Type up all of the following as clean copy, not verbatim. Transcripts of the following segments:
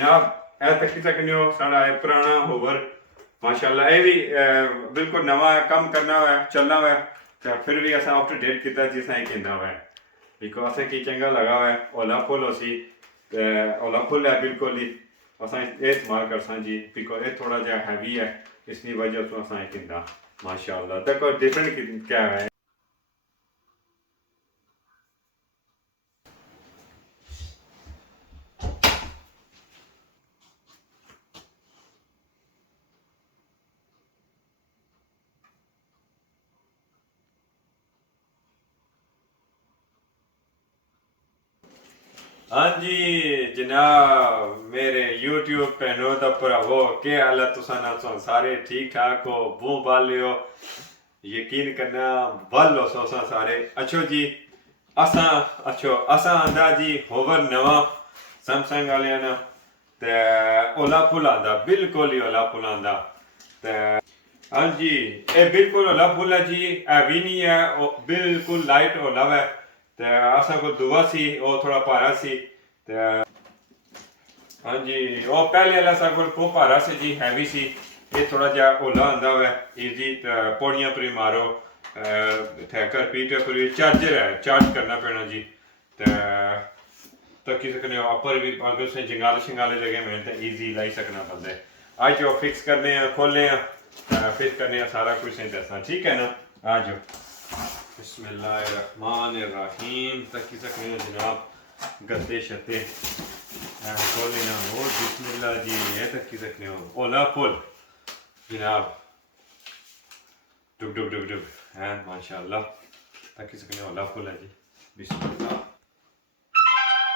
जनाब ए तकी सकने हो साड़ा है पुराना होवर माशाल्लाह ये भी बिल्कुल नवा काम करना हुआ है चलना हुआ है तो फिर भी असा अप टू डेट किया जिस कहना हुआ है बिको असें की चंगा लगा हुआ है ओला फुल उसी ओला फुल है बिल्कुल ही असा ये इस्तेमाल कर सा जी बिको ये थोड़ा जहा हैवी है इसकी वजह से असा कहना माशाल्लाह तो कोई डिफरेंट क्या है। हाँ जी जनाब मेरे YouTube भैनों दा भरावो क्या हाल है तुसा ना सारे ठीक ठाक हो बू बाल हो यकीन करना बल हो सोसा सारे अच्छो जी असा आंदा जी होवर नवा सैमसंग वाले ना ते ओला फुल आंदा बिल्कुल ही ओला फुल आंदा ते हाँ जी ये बिल्कुल ओला फुल है जी हैवी नहीं है बिल्कुल लाइट ओला है ते असा को दुआ सी वो थोड़ा भारा सी ते हाँ जी वो पहले वाला सा को भारा सी जी हैवी सी ये थोड़ा जा ओला आंदा है इजी पौड़ियां पर मारो ठहकर पीटे पर चार्जर है चार्ज करना पैना जी तो किसी सकने ऊपर भी अगर उसने जंगाले शिंगाले लगे हुए तो ईजी लाई सकना बंदे आज जो फिक्स करने हैं खोलने हैं फिक्स करने हैं सारा कुछ नहीं दसना ठीक है ना आ जाओ बिस्मिल्लाहिर्रहमानिर्रहीम तक सकने जनाब गद्दे शते खोले ना वो बिस्मिल्लाह जी ये तक सकने हो ओला फुल जनाब डुब डुब डुब डुब है माशाल्लाह तक सकने ओला फुल है जी बिस्मिल्लाह।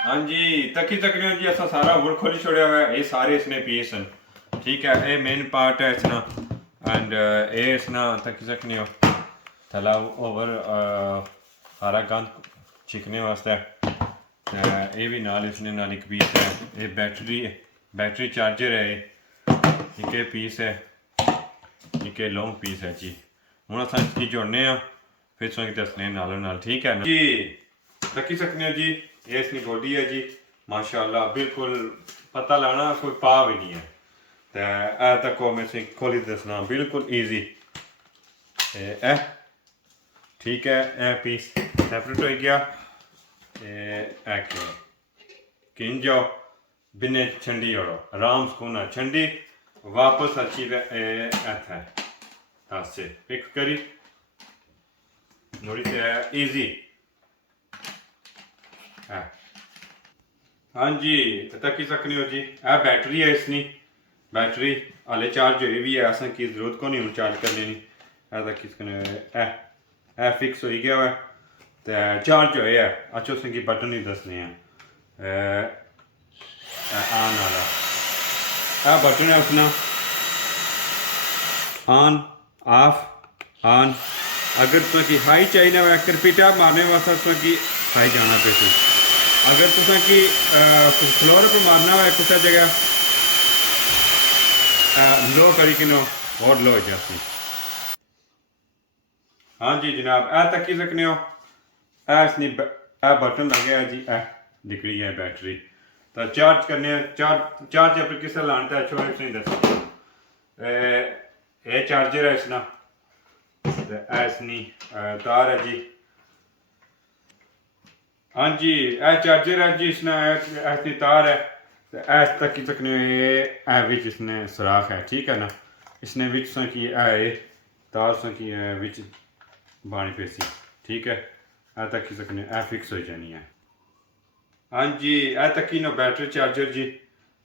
हाँ जी तकी सकने हो जी ऐसा सारा वुड खोली छोड़ा हुआ है ये सारे इसने पीस हैं ठीक है ये मेन पार्ट है इसना एंड ये इसना तकी सकने हो थला ओवर सारा गंद छिकने वास्ते ये भी नाल इसने नाल एक पीस है ये बैटरी चार्जर है ये पीस है ये लॉन्ग पीस है जी हूँ अस इसकी जोड़ने फिर तुम दसने नालों नाल ठीक है ना जी तकी सकने हो जी ये इसकी बॉडी है जी माशाल्लाह बिल्कुल पता लाना कोई पा भी नहीं है तो तक मैं खोली दसना बिल्कुल ईजी ठीक है ए पीस सेपरेट हो गया किन जाओ बिने छंडी ओड़ो आराम सुकून छंडी वापस अच्छी से फिक्स करी नोड़ी से ईजी हाँ जी तकी सकनी हो जी ए बैटरी है इसकी बैटरी हाले चार्ज हुई भी है असें की जरूरत को नहीं हूँ चार्ज करने की तकी सकने ए फिक्स हो गया हुआ तो चार्ज होए है अच्छा उसकी बटन ही दसने हैं ऑन वाला बटन है उसना ऑन ऑफ ऑन अगर तुम हाई चाहिए हुआ करपीटा मारने वास्ते तुम हाई जाना पे अगर तुसा की फ्लोर पर मारना हुआ किसी जगह लो करी किनो और लो जाती हाँ जी जनाब ए तकी सकने हो इसनी बटन लगे है जी निकली है बैटरी तो चार्ज करने चार्ज पर किस लाना है छोटे नहीं दस ये चार्जर है इसना इसनी तार है जी हाँ जी ए चार्जर है जी इसने ऐसी तार है तो ऐस तक की सकने विच इसने सुराख है ठीक है ना इसने विच सा की तार सा की विच बानी पेसी ठीक है ए तक की सकने ए फिक्स हो जानी है। हाँ जी ए तक की ना बैटरी चार्जर जी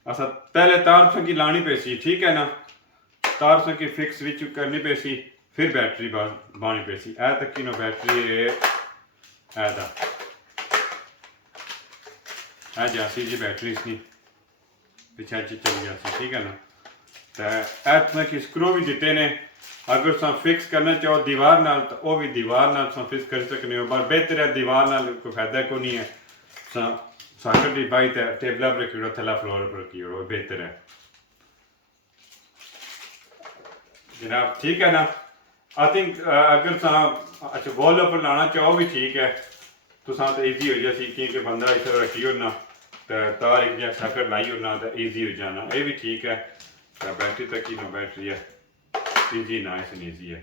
असा पहले तार सा की लानी पेसी ठीक है ना तार सा की फिक्स विच करनी पेसी फिर बैटरी बानी पेसी ए तक की ना बैटरी जासी जी बैटरी इसकी पिछा चली जाती ठीक है ना तो कि स्क्रू भी दिते ने अगर तुम फिक्स करना चाहो दीवार नाल तो वह भी दीवार नाल तुम फिक्स कर सकते हो पर बेहतर है दीवार नाल कोई फायदा को नहीं है साकट की बाई तो टेबल पर रखी थला फ्लोर पर रखी बेहतर है जनाब ठीक है ना आई थिंक अगर तुम अच्छा वॉल पर लाना चाहो भी ठीक है तुसा तो ईजी हो जासी क्योंकि बंदा इस तरह रखी होना तो तार एक जगह सॉकेट लाई होना तो ईजी हो जाना, ये भी ठीक है। तो बैटरी तक की ना बैटरी है, ईजी नाइस एंड ईजी है।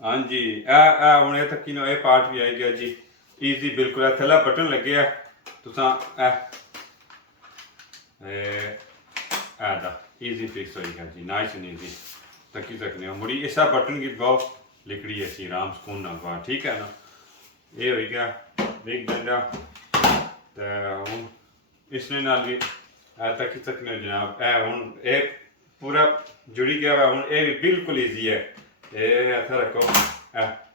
हाँ जी हूँ ये तक ये पार्ट भी आई गया जी, ईजी बिल्कुल। थल्ला बटन लगे है तुसा ईजी फिक्स हो गया जी, नाइस एंड ईजी तकी सकने हो। मुड़ी इसा बटन की बहुत लिखड़ी है सी आराम सुकून ना बाहर, ठीक है ना। ये हो गया बिग डंडा, तो हूँ इसने नाल भी तकी सकने हो जनाब। हूँ ये पूरा जुड़ी गया हुआ, हूँ ये भी बिल्कुल ईजी है। ये हथा रखो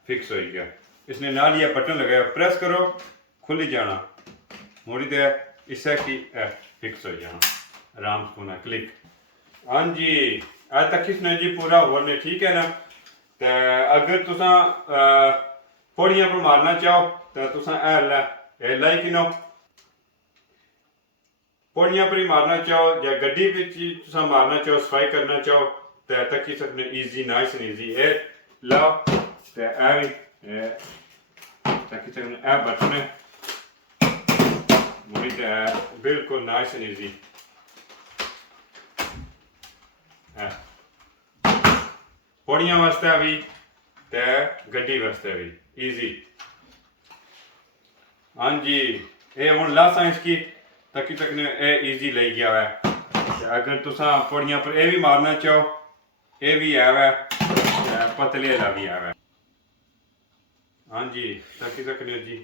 फिक्स हो गया, इसने नाल ये बटन लगाया, प्रेस करो खुल ही जाना, मुड़ी दे इससे की फिक्स हो जाना आराम सुकून क्लिक। हाँ जी आज तक इसने जी पूरा होने, ठीक है ना। तो अगर तुसा पौड़ियां पर मारना चाहो तो तुसा लाइक नो पौड़ियां पर ही मारना चाहो या गड्डी विच तुसा मारना चाहो, सफाई करना चाहो तो तक सकने ईजी नाइस एंड ईजी। ए लाओ तो भी तक सकने बटन है मुड़ी तो बिल्कुल नाइस एंड ईजी। पौड़ियां वास्ते भी ते गड्डी वास्ते भी ईजी। हाँ जी ये हूँ लासा इसकी तकी तकने ए ईजी ले गया है। अगर तुसा पौड़ियां पर ये भी मारना चाहो ये भी है पतले वाला भी है। हाँ जी तकी सकने जी।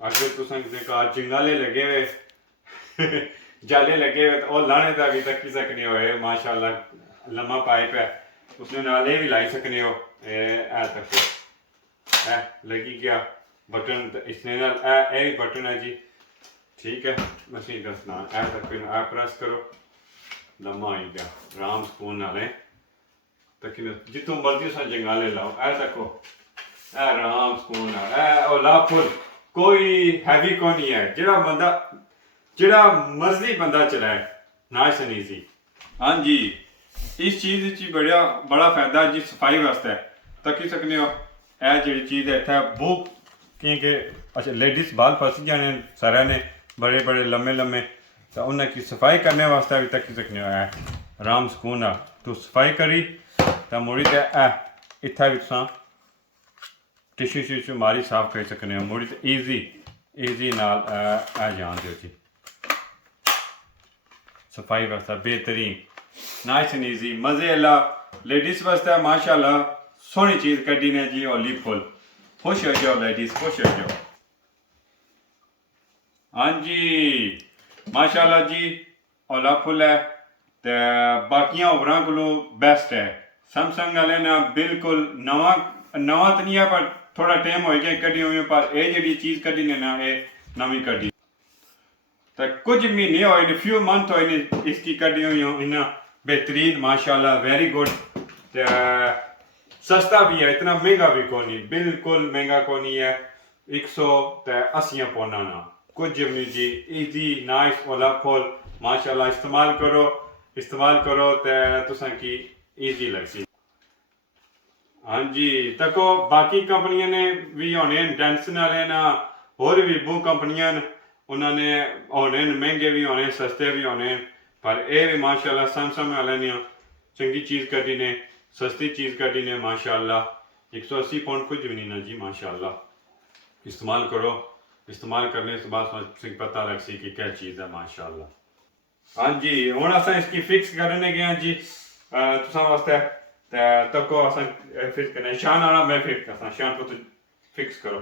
अगर तुसा किसी कार जिंगाले लगे हुए जाले लगे हुए तो लाने का भी तकी सकने हो। माशाल्लाह लम्मा पाइप है उसने नाल ये भी लाई सकने हो। तक लगी गया बटन, इसने नाल भी बटन है जी, ठीक है। मशीन दसना तक प्रेस करो लम्मा आई गया आराम सुकून नाले तक जितों मर्जी सा जंगाले लाओ तको आराम सुकून ला फुल, कोई हैवी को नहीं है, जेड़ा मर्जी बंदा चलाए नाइस एंड ईजी। हाँ जी इस चीज़ बड़ा फायदा जी सफाई वास्ते तकी सकने हो। जी चीज़ है इतना बुक क्योंकि अच्छा लेडीज बाल फस जाने सारे ने बड़े बड़े लम्बे लम्बे, तो उन्हें की सफाई करने वास्ते भी तकी सकने हो। आराम सुकून आ तू सफाई करी तो मुड़ी तो इतना भी तुसा टिश्यू शिशू मारी साफ कर सकने हो। मुड़ी तो ईजी नाल जान दो जी, सफाई वास्ते बेहतरीन नाइस एंड ईजी मज़े वाला लेडीज वास्ते माशाल्लाह सोहनी चीज़ कड्डी ने जी। होली फुल खुश हो जाओ लेडीज, खुश हो जाओ। हाँ जी माशाल्लाह जी होला फुल है तो बाकियां ओवरां कोलों बेस्ट है। सैमसंग वाले ना बिल्कुल नवा तो नहीं है पर थोड़ा टाइम हो गया कड्डी हुई, पर ये जी चीज़ कड्डी ने ना ये नवी कड्डी तो कुछ महीने होए ने फ्यू मंथ होए ने इसकी कड्डी हुई इन्ना बेहतरीन माशाल्लाह वेरी गुड। सस्ता भी है, इतना महंगा भी को नहीं, बिल्कुल महंगा को नहीं है। 180 पौना ना कुछ नहीं जी, ईजी नाइस ओला फुल माशाल्लाह इस्तेमाल करो तो तुसा की ईजी लगसी। हाँ जी तको बाकी कंपनियों ने भी होने डेंसन वाले ना होर भी बहुत कंपनियां उन्होंने होने महंगे भी होने सस्ते भी होने, पर ये भी माशाल्लाह सैमसंग वाले ने चंगी चीज़ करी ने, सस्ती चीज़ करी ने माशाल्लाह। 180 पाउंड कुछ भी नहीं ना जी माशाल्लाह। इस्तेमाल करो, इस्तेमाल करने के बाद पता लग सी कि क्या चीज़ है माशाल्लाह। हाँ जी हुण असां इसकी फिक्स करने गए जी तुसां वास्ते तको असां फिक्स करने शान आना मैं फिक्स करता शान को तो फिक्स करो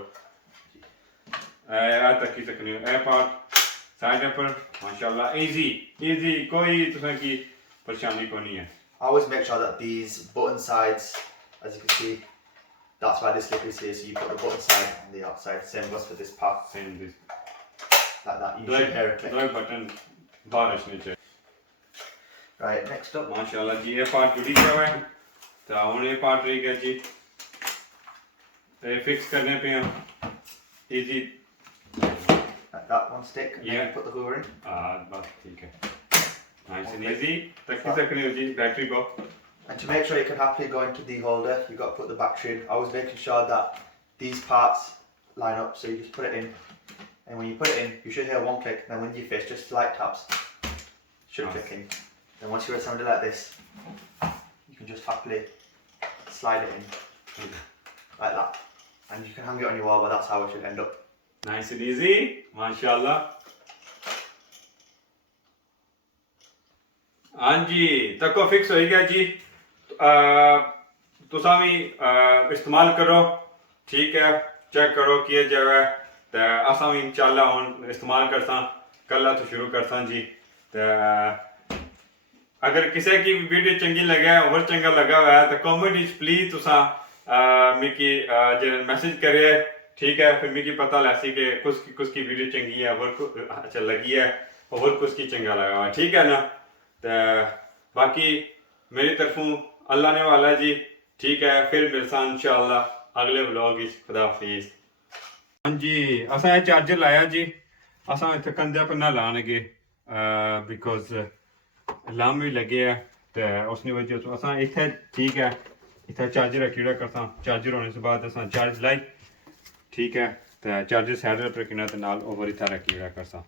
तक की सकने पार्ट साइड पर माशाल्लाह इजी कोई तुसां की परेशानी को नहीं है। I always make sure that these button sides, as you can see, that's why this lip is here, so you put the button side on the outside. Same goes for this part. Same this. Like that, you should hear it click. दो button बारिश नीचे। Right, next up. माशाल्लाह जी ये part जुड़ी गया हुआ है तो हुण ये पार्ट रह गया जी, ये फिक्स करने पे हम easy Like that one stick, and then you put the hoover in. बस ठीक है नाइस एंड इजी तक की सकने हो जी बैटरी को। And to make sure you can happily go into the holder, you've got to put the battery in. I was making sure that these parts line up, so you just put it in and when you put it in, you should hear one click. Then when you fish, just light taps should click in. Then once you're assembled like this, you can just happily slide it in like that, and you can hang it on your wall. But that's how it should end up. Nice and easy, mashallah. हाँ जी, तको fix हो गया जी। तुसा भी इस्तेमाल करो, ठीक है, चेक करो किए जाए तो असा भी इंशाल्लाह हुन इस्तेमाल करसा, कल तो शुरू करसा जी। तो अगर किसी की वीडियो चंगी लगे और चंगा लगा हुआ है तो कमेंट प्लीज तुसा मिकी मैसेज करे, ठीक है, फिर मिकी पता लैसी कि कुछ की वीडियो चंगी है और अच्छा लगी है और कुछ की चंगा लगा हुआ है, ठीक है ना। तो बाकी मेरी तरफों अल्लाह ने वाला जी, ठीक है, फिर मिलसा इंशाल्लाह अगले व्लॉग इच। खुदा हाफिज़। हाँ जी, असा ये चार्जर लाया जी, असा इत्थे कंधे पर ना लाने बिकॉज अलार्म भी लगे है, तो उसकी वजह से असा इत्थे, ठीक है, इत्थे चार्जर रखी करसा। चार्जर होने से बाद असा चार्ज लाई, ठीक है, तो चार्जर साइड पर रखना तो नाल ओवर इत्थे रखी करसा।